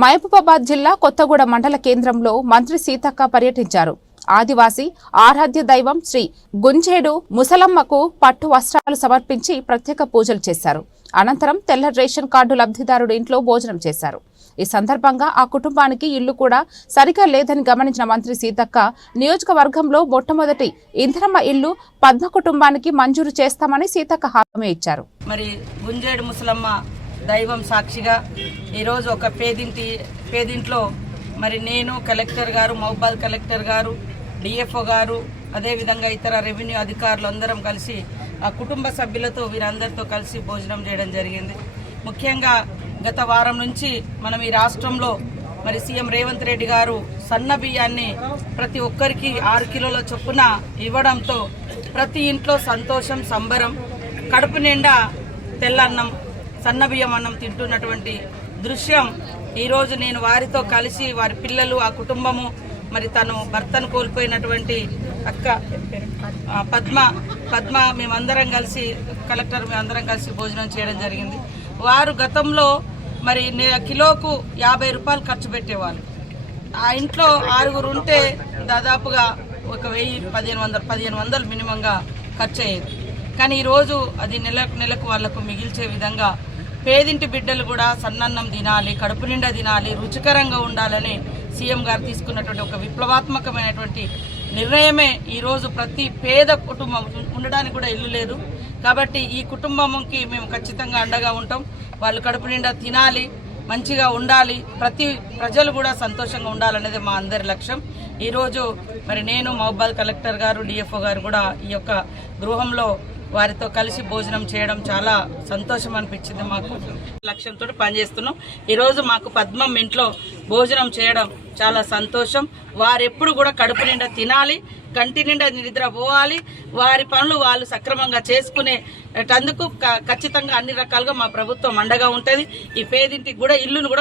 మహబూబాబాద్ జిల్లా కొత్తగూడ మండల కేంద్రంలో మంత్రి సీతక్క పర్యటించారు. ఆదివాసి ఆరాధ్య దైవం శ్రీ గుంజేడు ముసలమ్మకు పట్టు వస్త్రాలు సమర్పించి ప్రత్యేక పూజలు చేశారు. అనంతరం తెల్ల రేషన్ కార్డు లబ్ధిదారుడు ఇంట్లో భోజనం చేశారు. ఈ సందర్భంగా ఆ కుటుంబానికి ఇల్లు కూడా సరిగా లేదని గమనించిన మంత్రి సీతక్క నియోజకవర్గంలో మొట్టమొదటి ఇంధనమ్మ ఇల్లు పద్మ కుటుంబానికి మంజూరు చేస్తామని సీతక్క హామీ ఇచ్చారు. మరి గుంజేడు ముసలమ్మ దైవం సాక్షిగా ఈరోజు ఒక పేదింటి పేదింట్లో మరి నేను కలెక్టర్ గారు మహబాద్ కలెక్టర్ గారు డిఎఫ్ఓ గారు అదేవిధంగా ఇతర రెవెన్యూ అధికారులు అందరం కలిసి ఆ కుటుంబ సభ్యులతో వీరందరితో కలిసి భోజనం చేయడం జరిగింది. ముఖ్యంగా గత వారం నుంచి మనం ఈ రాష్ట్రంలో మరి సీఎం రేవంత్ రెడ్డి గారు సన్న బియ్యాన్ని ప్రతి ఒక్కరికి ఆరు కిలోల చొప్పున ఇవ్వడంతో ప్రతి ఇంట్లో సంతోషం సంబరం కడుపు నిండా తెల్లన్నం సన్న బియ్యం అన్నం తింటున్నటువంటి దృశ్యం. ఈరోజు నేను వారితో కలిసి వారి పిల్లలు ఆ కుటుంబము మరి తను భర్తను కోల్పోయినటువంటి అక్క పద్మ పద్మ మేమందరం కలిసి కలెక్టర్ మేమందరం కలిసి భోజనం చేయడం జరిగింది. వారు గతంలో మరి నే- కిలోకు యాభై రూపాయలు ఖర్చు పెట్టేవాళ్ళు. ఆ ఇంట్లో ఆరుగురు ఉంటే దాదాపుగా ఒక వెయ్యి పదిహేను వందలు పదిహేను వందలు మినిమంగా ఖర్చు అయ్యేది కానీ ఈరోజు అది నెల నెలకు వాళ్ళకు మిగిల్చే విధంగా పేదింటి బిడ్డలు కూడా సన్నన్నం తినాలి కడుపు నిండా తినాలి రుచికరంగా ఉండాలని సీఎం గారు తీసుకున్నటువంటి ఒక విప్లవాత్మకమైనటువంటి నిర్ణయమే ఈరోజు ప్రతి పేద కుటుంబం ఉండడానికి కూడా ఇల్లు లేదు. కాబట్టి ఈ కుటుంబంకి మేము ఖచ్చితంగా అండగా ఉంటాం. వాళ్ళు కడుపు నిండా తినాలి మంచిగా ఉండాలి ప్రతి ప్రజలు కూడా సంతోషంగా ఉండాలనేది మా అందరి లక్ష్యం. ఈరోజు మరి నేను మహబాద్ కలెక్టర్ గారు డిఎఫ్ఓ గారు కూడా ఈ యొక్క గృహంలో వారితో కలిసి భోజనం చేయడం చాలా సంతోషం అనిపించింది మాకు. లక్ష్యంతో పనిచేస్తున్నాం. ఈరోజు మాకు పద్మం ఇంట్లో భోజనం చేయడం చాలా సంతోషం. వారెప్పుడు కూడా కడుపు నిండా తినాలి కంటి నిండా నిద్ర పోవాలి. వారి పనులు వాళ్ళు సక్రమంగా చేసుకునేటందుకు ఖచ్చితంగా అన్ని రకాలుగా మా ప్రభుత్వం అండగా ఉంటుంది. ఈ పేదింటికి కూడా ఇల్లును కూడా